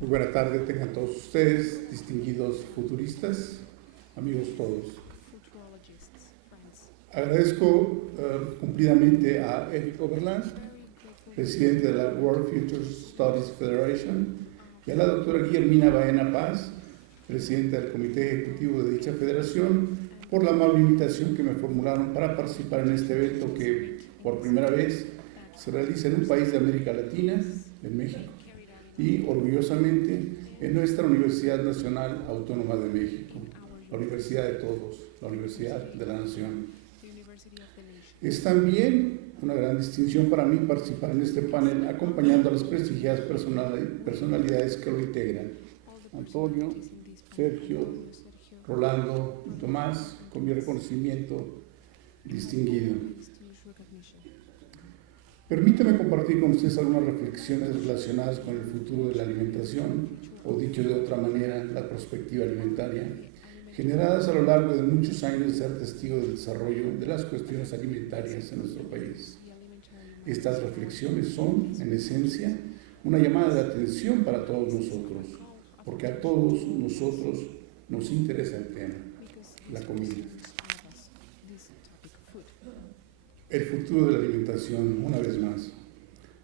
Muy buena tarde, tengan todos ustedes, distinguidos futuristas, amigos todos. Agradezco cumplidamente a Eric Oberland, presidente de la World Future Studies Federation, y a la doctora Guillermina Baena Paz, presidenta del Comité Ejecutivo de dicha federación, por la amable invitación que me formularon para participar en este evento que por primera vez se realiza en un país de América Latina, en México, y orgullosamente en nuestra Universidad Nacional Autónoma de México, la Universidad de Todos, la Universidad de la Nación. Es también una gran distinción para mí participar en este panel acompañando a las prestigiadas personalidades que lo integran: Antonio, Sergio, Rolando y Tomás, con mi reconocimiento distinguido. Permítame compartir con ustedes algunas reflexiones relacionadas con el futuro de la alimentación, o dicho de otra manera, la perspectiva alimentaria, generadas a lo largo de muchos años de ser testigo del desarrollo de las cuestiones alimentarias en nuestro país. Estas reflexiones son, en esencia, una llamada de atención para todos nosotros, porque a todos nosotros nos interesa el tema, la comida. El futuro de la alimentación, una vez más.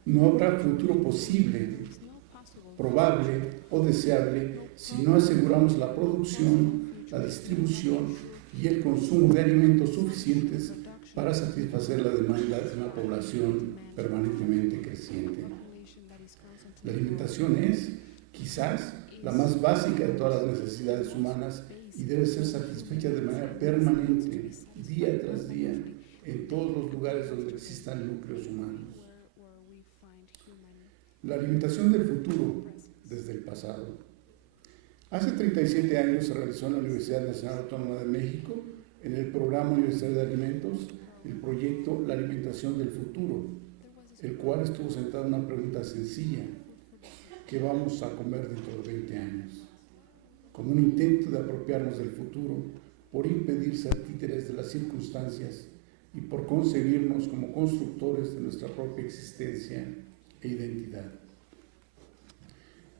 No habrá futuro posible, probable o deseable si no aseguramos la producción, la distribución y el consumo de alimentos suficientes para satisfacer la demanda de una población permanentemente creciente. La alimentación es, quizás, la más básica de todas las necesidades humanas y debe ser satisfecha de manera permanente, día tras día, en todos los lugares donde existan núcleos humanos. La alimentación del futuro desde el pasado. Hace 37 años se realizó en la Universidad Nacional Autónoma de México, en el programa Universitario de Alimentos, el proyecto La Alimentación del Futuro, el cual estuvo centrado en una pregunta sencilla: ¿qué vamos a comer dentro de 20 años? Como un intento de apropiarnos del futuro por impedir ser títeres de las circunstancias y por concebirnos como constructores de nuestra propia existencia e identidad.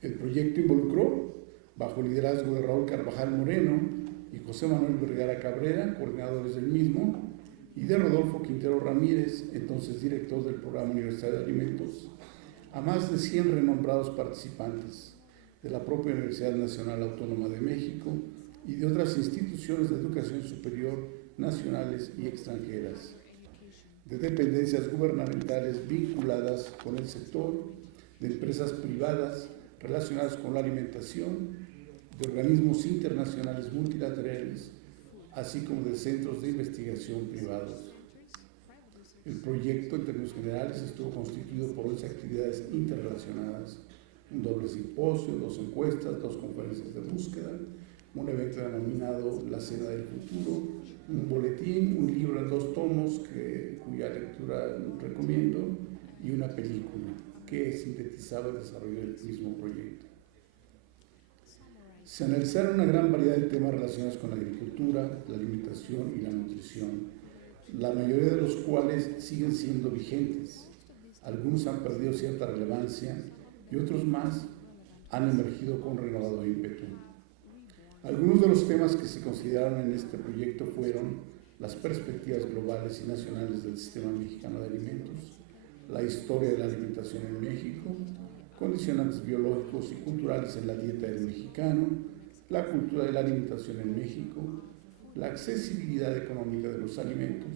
El proyecto involucró, bajo el liderazgo de Raúl Carvajal Moreno y José Manuel Vergara Cabrera, coordinadores del mismo, y de Rodolfo Quintero Ramírez, entonces director del Programa Universitario de Alimentos, a más de 100 renombrados participantes de la propia Universidad Nacional Autónoma de México y de otras instituciones de educación superior nacionales y extranjeras, de dependencias gubernamentales vinculadas con el sector, de empresas privadas relacionadas con la alimentación, de organismos internacionales multilaterales, así como de centros de investigación privados. El proyecto, en términos generales, estuvo constituido por 11 actividades interrelacionadas: un doble simposio, 2 encuestas, 2 conferencias de búsqueda, un evento denominado La Cena del Futuro, un boletín, un libro en 2 tomos cuya lectura recomiendo, y una película que sintetizaba el desarrollo del mismo proyecto. Se analizaron una gran variedad de temas relacionados con la agricultura, la alimentación y la nutrición, la mayoría de los cuales siguen siendo vigentes. Algunos han perdido cierta relevancia y otros más han emergido con renovado ímpetu. Algunos de los temas que se consideraron en este proyecto fueron las perspectivas globales y nacionales del sistema mexicano de alimentos, la historia de la alimentación en México, condicionantes biológicos y culturales en la dieta del mexicano, la cultura de la alimentación en México, la accesibilidad económica de los alimentos,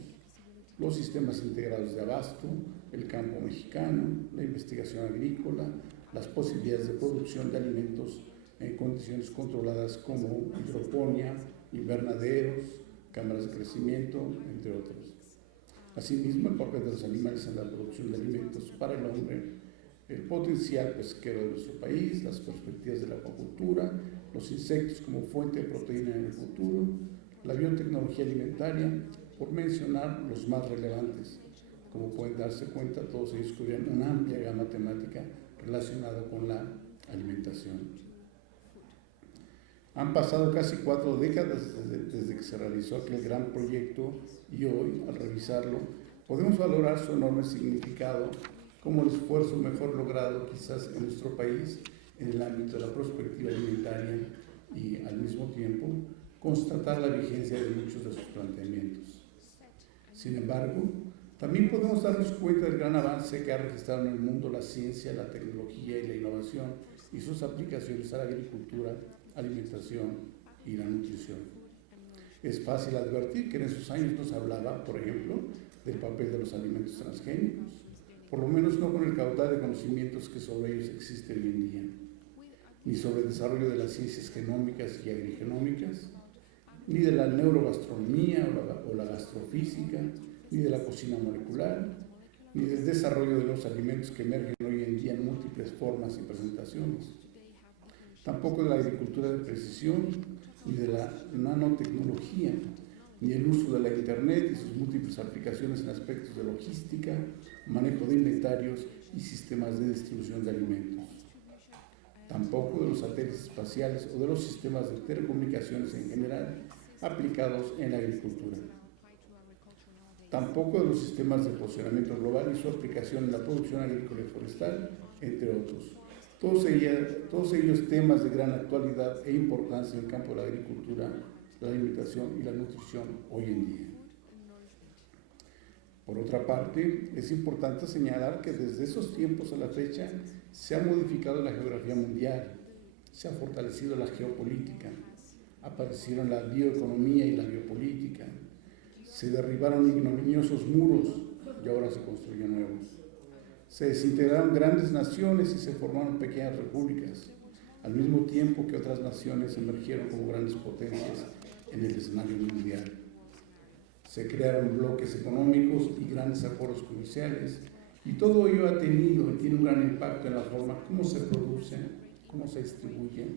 los sistemas integrados de abasto, el campo mexicano, la investigación agrícola, las posibilidades de producción de alimentos en condiciones controladas como hidroponía, invernaderos, cámaras de crecimiento, entre otros. Asimismo, el papel de los animales en la producción de alimentos para el hombre, el potencial pesquero de nuestro país, las perspectivas de la acuacultura, los insectos como fuente de proteína en el futuro, la biotecnología alimentaria, por mencionar los más relevantes. Como pueden darse cuenta, todos ellos cubren una amplia gama temática relacionada con la alimentación. Han pasado casi 4 décadas desde que se realizó aquel gran proyecto y hoy, al revisarlo, podemos valorar su enorme significado como el esfuerzo mejor logrado quizás en nuestro país en el ámbito de la prospectiva alimentaria y, al mismo tiempo, constatar la vigencia de muchos de sus planteamientos. Sin embargo, también podemos darnos cuenta del gran avance que ha registrado en el mundo la ciencia, la tecnología y la innovación y sus aplicaciones a la agricultura, alimentación y la nutrición. Es fácil advertir que en esos años no se hablaba, por ejemplo, del papel de los alimentos transgénicos, por lo menos no con el caudal de conocimientos que sobre ellos existe hoy en día, ni sobre el desarrollo de las ciencias genómicas y agrigenómicas, ni de la neurogastronomía o la gastrofísica, ni de la cocina molecular, ni del desarrollo de los alimentos que emergen hoy en día en múltiples formas y presentaciones. Tampoco de la agricultura de precisión, ni de la nanotecnología, ni el uso de la Internet y sus múltiples aplicaciones en aspectos de logística, manejo de inventarios y sistemas de distribución de alimentos. Tampoco de los satélites espaciales o de los sistemas de telecomunicaciones en general aplicados en la agricultura. Tampoco de los sistemas de posicionamiento global y su aplicación en la producción agrícola y forestal, entre otros. Todos ellos temas de gran actualidad e importancia en el campo de la agricultura, la alimentación y la nutrición hoy en día. Por otra parte, es importante señalar que desde esos tiempos a la fecha se ha modificado la geografía mundial, se ha fortalecido la geopolítica, aparecieron la bioeconomía y la biopolítica, se derribaron ignominiosos muros y ahora se construyen nuevos. Se desintegraron grandes naciones y se formaron pequeñas repúblicas, al mismo tiempo que otras naciones emergieron como grandes potencias en el escenario mundial. Se crearon bloques económicos y grandes acuerdos comerciales, y todo ello ha tenido y tiene un gran impacto en la forma como se producen, cómo se distribuyen,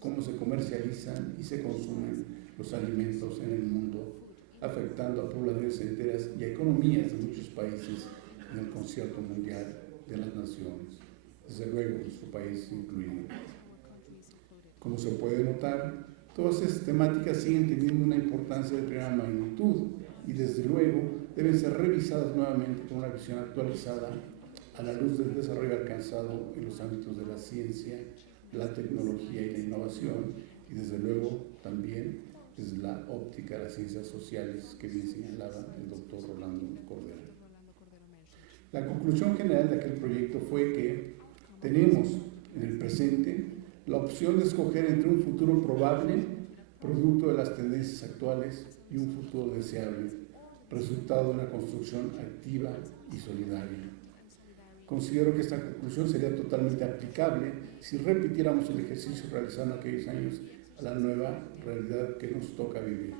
cómo se comercializan y se consumen los alimentos en el mundo, afectando a poblaciones enteras y a economías de muchos países en el concierto mundial de las naciones, desde luego nuestro país incluido. Como se puede notar, todas estas temáticas siguen teniendo una importancia de primera magnitud y desde luego deben ser revisadas nuevamente con una visión actualizada a la luz del desarrollo alcanzado en los ámbitos de la ciencia, la tecnología y la innovación, y desde luego también desde la óptica de las ciencias sociales que bien señalaba el doctor Rolando Cordero. La conclusión general de aquel proyecto fue que tenemos en el presente la opción de escoger entre un futuro probable, producto de las tendencias actuales, y un futuro deseable, resultado de una construcción activa y solidaria. Considero que esta conclusión sería totalmente aplicable si repitiéramos el ejercicio realizado en aquellos años a la nueva realidad que nos toca vivir.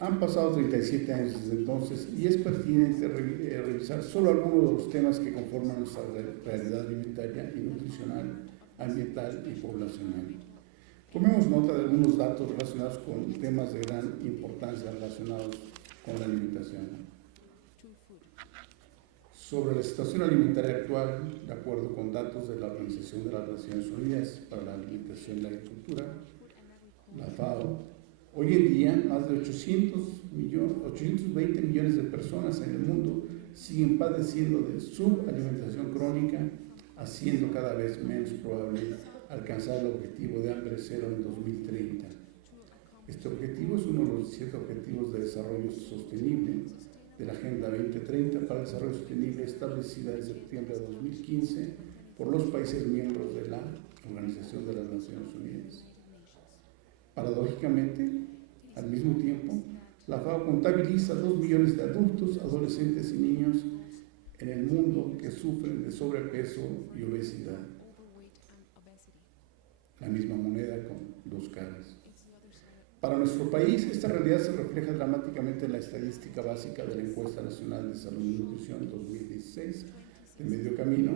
Han pasado 37 años desde entonces y es pertinente revisar solo algunos de los temas que conforman nuestra realidad alimentaria y nutricional, ambiental y poblacional. Tomemos nota de algunos datos relacionados con temas de gran importancia relacionados con la alimentación. Sobre la situación alimentaria actual, de acuerdo con datos de la Organización de las Naciones Unidas para la Alimentación y la Agricultura, la FAO, hoy en día más de 820 millones de personas en el mundo siguen padeciendo de subalimentación crónica, haciendo cada vez menos probable alcanzar el objetivo de hambre cero en 2030. Este objetivo es uno de los 17 objetivos de desarrollo sostenible de la Agenda 2030 para el Desarrollo Sostenible establecida en septiembre de 2015 por los países miembros de la Organización de las Naciones Unidas. Paradójicamente, al mismo tiempo, la FAO contabiliza 2 millones de adultos, adolescentes y niños en el mundo que sufren de sobrepeso y obesidad. La misma moneda con dos caras. Para nuestro país, esta realidad se refleja dramáticamente en la estadística básica de la Encuesta Nacional de Salud y Nutrición 2016 de Medio Camino,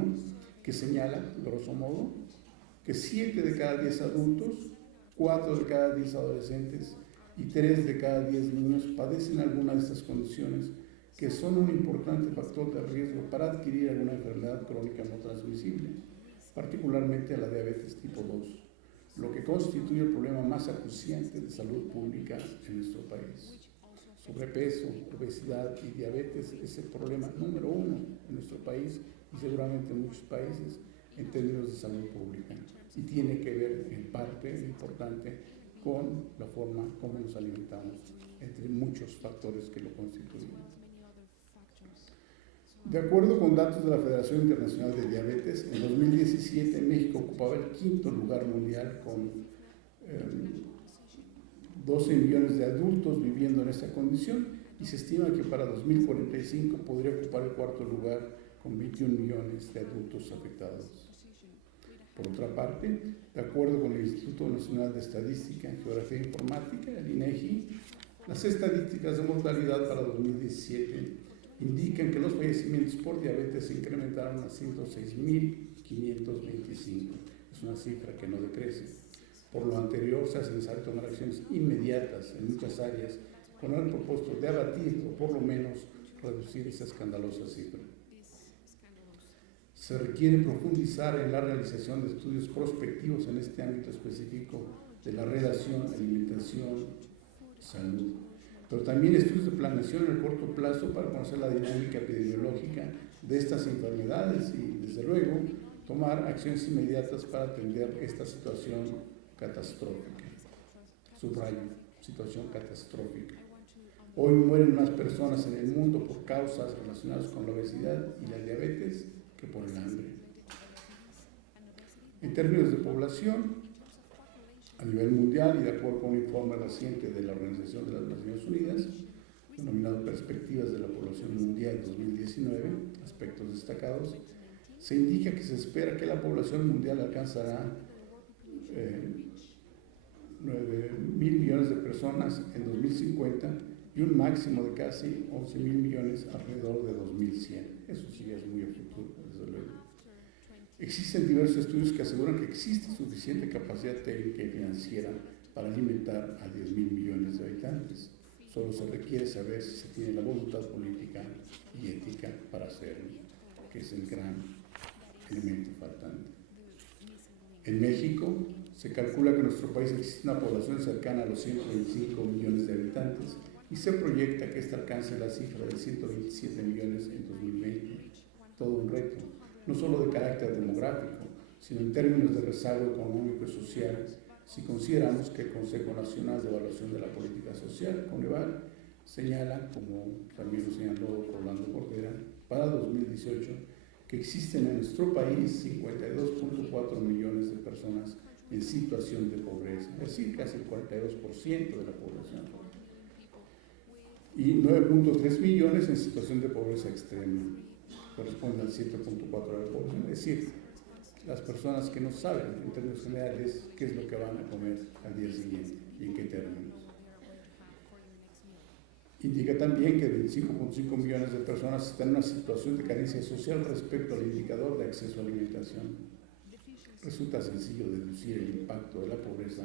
que señala, grosso modo, que 7 de cada 10 adultos, 4 de cada 10 adolescentes y 3 de cada 10 niños padecen alguna de estas condiciones que son un importante factor de riesgo para adquirir alguna enfermedad crónica no transmisible, particularmente la diabetes tipo 2, lo que constituye el problema más acuciante de salud pública en nuestro país. Sobrepeso, obesidad y diabetes es el problema número 1 en nuestro país y seguramente en muchos países en términos de salud pública, y tiene que ver en parte importante con la forma como nos alimentamos, entre muchos factores que lo constituyen. De acuerdo con datos de la Federación Internacional de Diabetes, en 2017 México ocupaba el 5º lugar mundial con 12 millones de adultos viviendo en esta condición, y se estima que para 2045 podría ocupar el 4º lugar con 21 millones de adultos afectados. Por otra parte, de acuerdo con el Instituto Nacional de Estadística, Geografía e Informática, el INEGI, las estadísticas de mortalidad para 2017 indican que los fallecimientos por diabetes se incrementaron a 106.525. Es una cifra que no decrece. Por lo anterior, se hace necesario tomar acciones inmediatas en muchas áreas con el propósito de abatir o por lo menos reducir esa escandalosa cifra. Se requiere profundizar en la realización de estudios prospectivos en este ámbito específico de la relación alimentación-salud, pero también estudios de planeación en el corto plazo para conocer la dinámica epidemiológica de estas enfermedades y, desde luego, tomar acciones inmediatas para atender esta situación catastrófica. Subrayo, situación catastrófica. Hoy mueren más personas en el mundo por causas relacionadas con la obesidad y la diabetes que por el hambre. En términos de población, a nivel mundial y de acuerdo con un informe reciente de la Organización de las Naciones Unidas, denominado Perspectivas de la Población Mundial 2019, aspectos destacados, se indica que se espera que la población mundial alcanzará 9.000 millones de personas en 2050 y un máximo de casi 11.000 millones alrededor de 2100. Eso sí es muy a futuro, desde luego. Existen diversos estudios que aseguran que existe suficiente capacidad técnica y financiera para alimentar a 10.000 millones de habitantes. Solo se requiere saber si se tiene la voluntad política y ética para hacerlo, que es el gran elemento faltante. En México, se calcula que en nuestro país existe una población cercana a los 125 millones de habitantes y se proyecta que esta alcance la cifra de 127 millones en 2020. Todo un reto, no solo de carácter demográfico, sino en términos de rezago económico y social, si consideramos que el Consejo Nacional de Evaluación de la Política Social, Coneval, señala, como también lo señaló Rolando Cordera, para 2018, que existen en nuestro país 52.4 millones de personas en situación de pobreza, es decir, casi el 42% de la población, y 9.3 millones en situación de pobreza extrema, corresponde al 7.4% de la población, es decir, las personas que no saben en términos generales qué es lo que van a comer al día siguiente y en qué términos. Indica también que 25.5 millones de personas están en una situación de carencia social respecto al indicador de acceso a alimentación. Resulta sencillo deducir el impacto de la pobreza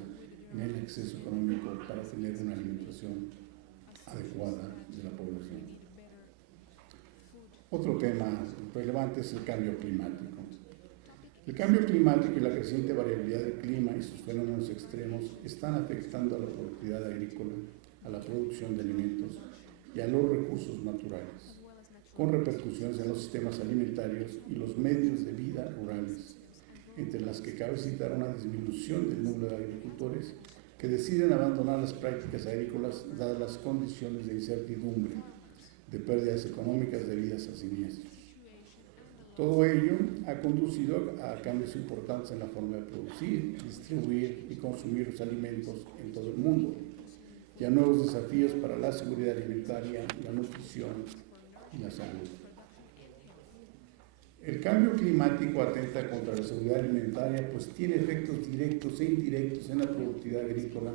en el acceso económico para tener una alimentación adecuada de la población. Otro tema relevante es el cambio climático. El cambio climático y la creciente variabilidad del clima y sus fenómenos extremos están afectando a la productividad agrícola, a la producción de alimentos y a los recursos naturales, con repercusiones en los sistemas alimentarios y los medios de vida rurales, entre las que cabe citar una disminución del número de agricultores que deciden abandonar las prácticas agrícolas dadas las condiciones de incertidumbre, de pérdidas económicas debidas a siniestros. Todo ello ha conducido a cambios importantes en la forma de producir, distribuir y consumir los alimentos en todo el mundo, y a nuevos desafíos para la seguridad alimentaria, la nutrición y la salud. El cambio climático atenta contra la seguridad alimentaria, pues tiene efectos directos e indirectos en la productividad agrícola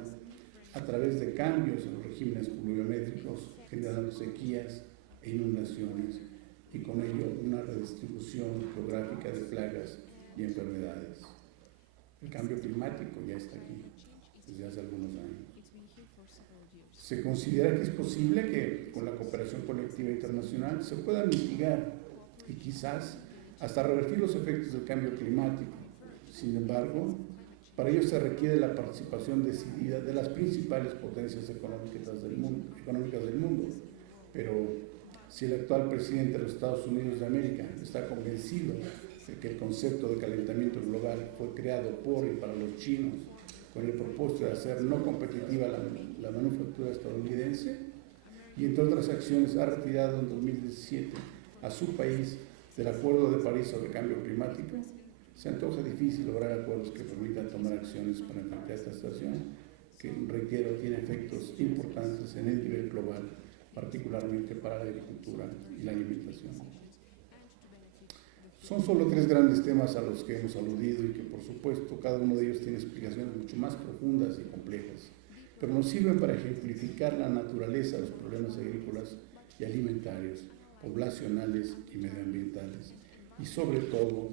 a través de cambios en los regímenes pluviométricos, generando sequías e inundaciones, y con ello una redistribución geográfica de plagas y enfermedades. El cambio climático ya está aquí desde hace algunos años. Se considera que es posible que con la cooperación colectiva internacional se pueda mitigar y quizás hasta revertir los efectos del cambio climático. Sin embargo, para ello se requiere la participación decidida de las principales potencias económicas del mundo, pero Si el actual presidente de los Estados Unidos de América está convencido de que el concepto de calentamiento global fue creado por y para los chinos con el propósito de hacer no competitiva la manufactura estadounidense, y entre otras acciones ha retirado en 2017 a su país del Acuerdo de París sobre Cambio Climático, se antoja difícil lograr acuerdos que permitan tomar acciones para enfrentar esta situación, que, reitero, tiene efectos importantes en el nivel global, particularmente para la agricultura y la alimentación. Son solo 3 grandes temas a los que hemos aludido y que, por supuesto, cada uno de ellos tiene explicaciones mucho más profundas y complejas, pero nos sirven para ejemplificar la naturaleza de los problemas agrícolas y alimentarios, poblacionales y medioambientales, y sobre todo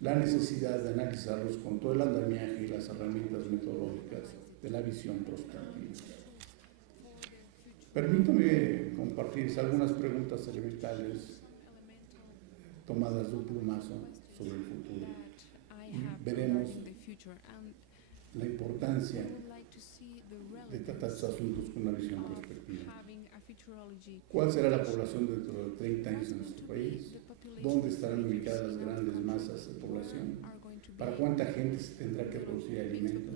la necesidad de analizarlos con todo el andamiaje y las herramientas metodológicas de la visión prospectiva. Permítame compartir algunas preguntas elementales tomadas de un plumazo sobre el futuro, y veremos la importancia de tratar estos asuntos con una visión prospectiva. ¿Cuál será la población dentro de 30 años en nuestro país? ¿Dónde estarán ubicadas las grandes masas de población? ¿Para cuánta gente se tendrá que producir alimentos?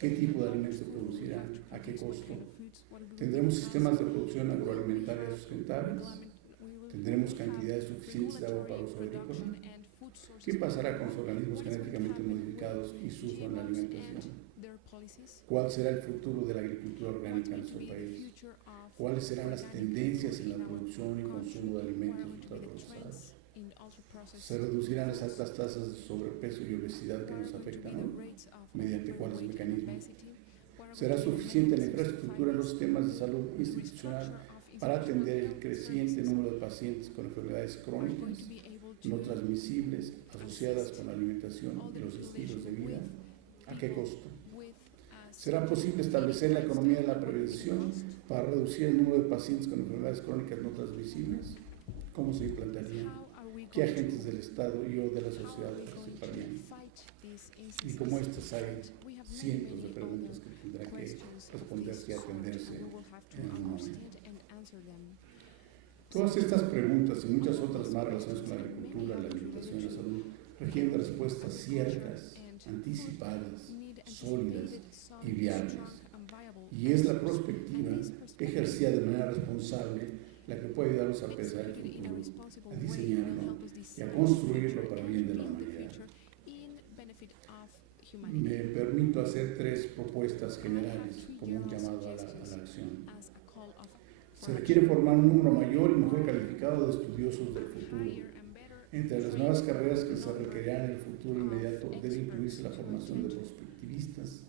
¿Qué tipo de alimentos se producirán? ¿A qué costo? ¿Tendremos sistemas de producción agroalimentaria sustentables? ¿Tendremos cantidades suficientes de agua para uso agrícola? ¿Qué pasará con los organismos genéticamente modificados y su uso en la alimentación? ¿Cuál será el futuro de la agricultura orgánica en nuestro país? ¿Cuáles serán las tendencias en la producción y consumo de alimentos ultraprocesados? ¿Se reducirán las altas tasas de sobrepeso y obesidad que nos afectan hoy? ¿Mediante cuáles mecanismos? ¿Será suficiente la infraestructura en los sistemas de salud institucional para atender el creciente número de pacientes con enfermedades crónicas, no transmisibles, asociadas con la alimentación y los estilos de vida? ¿A qué costo? ¿Será posible establecer la economía de la prevención para reducir el número de pacientes con enfermedades crónicas no transmisibles? ¿Cómo se implantarían? ¿Qué agentes del Estado y o de la sociedad participarían? Y como estas hay cientos de preguntas que tendrá que responderse y atenderse en un momento. Todas estas preguntas y muchas otras más relacionadas con la agricultura, la alimentación y la salud requieren de respuestas ciertas, anticipadas, sólidas y viables. Y es la prospectiva ejercida de manera responsable la que puede ayudarnos a pensar el futuro, a diseñarlo y a construirlo para el bien de la humanidad. Me permito hacer 3 propuestas generales como un llamado a la acción. Se requiere formar un número mayor y mejor calificado de estudiosos del futuro. Entre las nuevas carreras que se requerirán en el futuro inmediato debe incluirse la formación de prospectivistas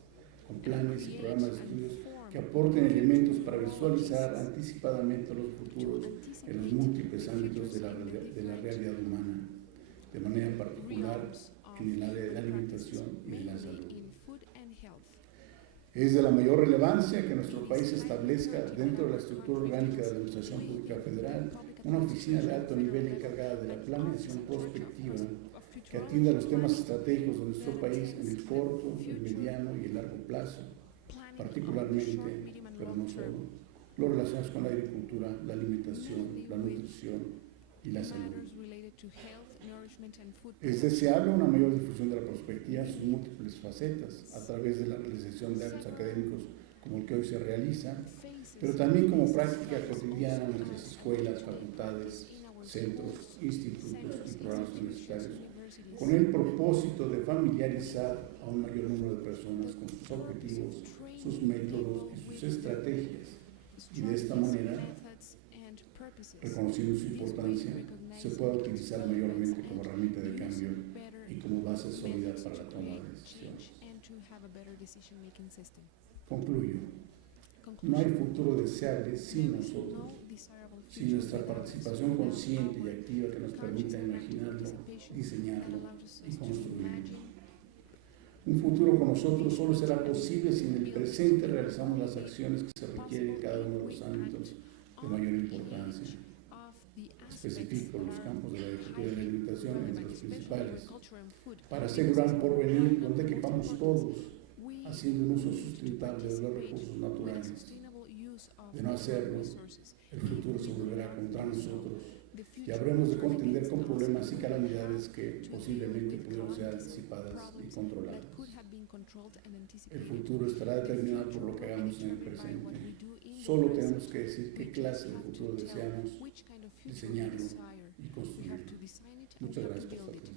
con planes y programas de estudios que aporten elementos para visualizar anticipadamente los futuros en los múltiples ámbitos de la realidad humana, de manera particular en el área de la alimentación y de la salud. Es de la mayor relevancia que nuestro país establezca dentro de la estructura orgánica de la Administración Pública Federal una oficina de alto nivel encargada de la planeación prospectiva que atienda los temas estratégicos de nuestro país en el corto, el mediano y el largo plazo, particularmente, pero no solo, los relacionados con la agricultura, la alimentación, la nutrición y la salud. Es deseable una mayor difusión de la prospectiva en sus múltiples facetas, a través de la realización de actos académicos como el que hoy se realiza, pero también como práctica cotidiana en nuestras escuelas, facultades, centros, institutos y programas universitarios, con el propósito de familiarizar a un mayor número de personas con sus objetivos, sus métodos y sus estrategias, y de esta manera, reconociendo su importancia, se pueda utilizar mayormente como herramienta de cambio y como base sólida para la toma de decisiones. Concluyo. No hay futuro deseable sin nosotros, sin nuestra participación consciente y activa que nos permita imaginarlo, diseñarlo y construirlo. Un futuro con nosotros solo será posible si en el presente realizamos las acciones que se requieren en cada uno de los ámbitos de mayor importancia. Especifico los campos de la agricultura y la alimentación entre los principales, para asegurar un porvenir donde quepamos todos, haciendo un uso sustentable de los recursos naturales. De no hacerlo, El futuro se volverá contra nosotros y habremos de contender con problemas y calamidades que posiblemente pudieron ser anticipadas y controladas. El futuro estará determinado por lo que hagamos en el presente. Solo tenemos que decir qué clase de futuro deseamos diseñarlo y construirlo. Muchas gracias por su atención.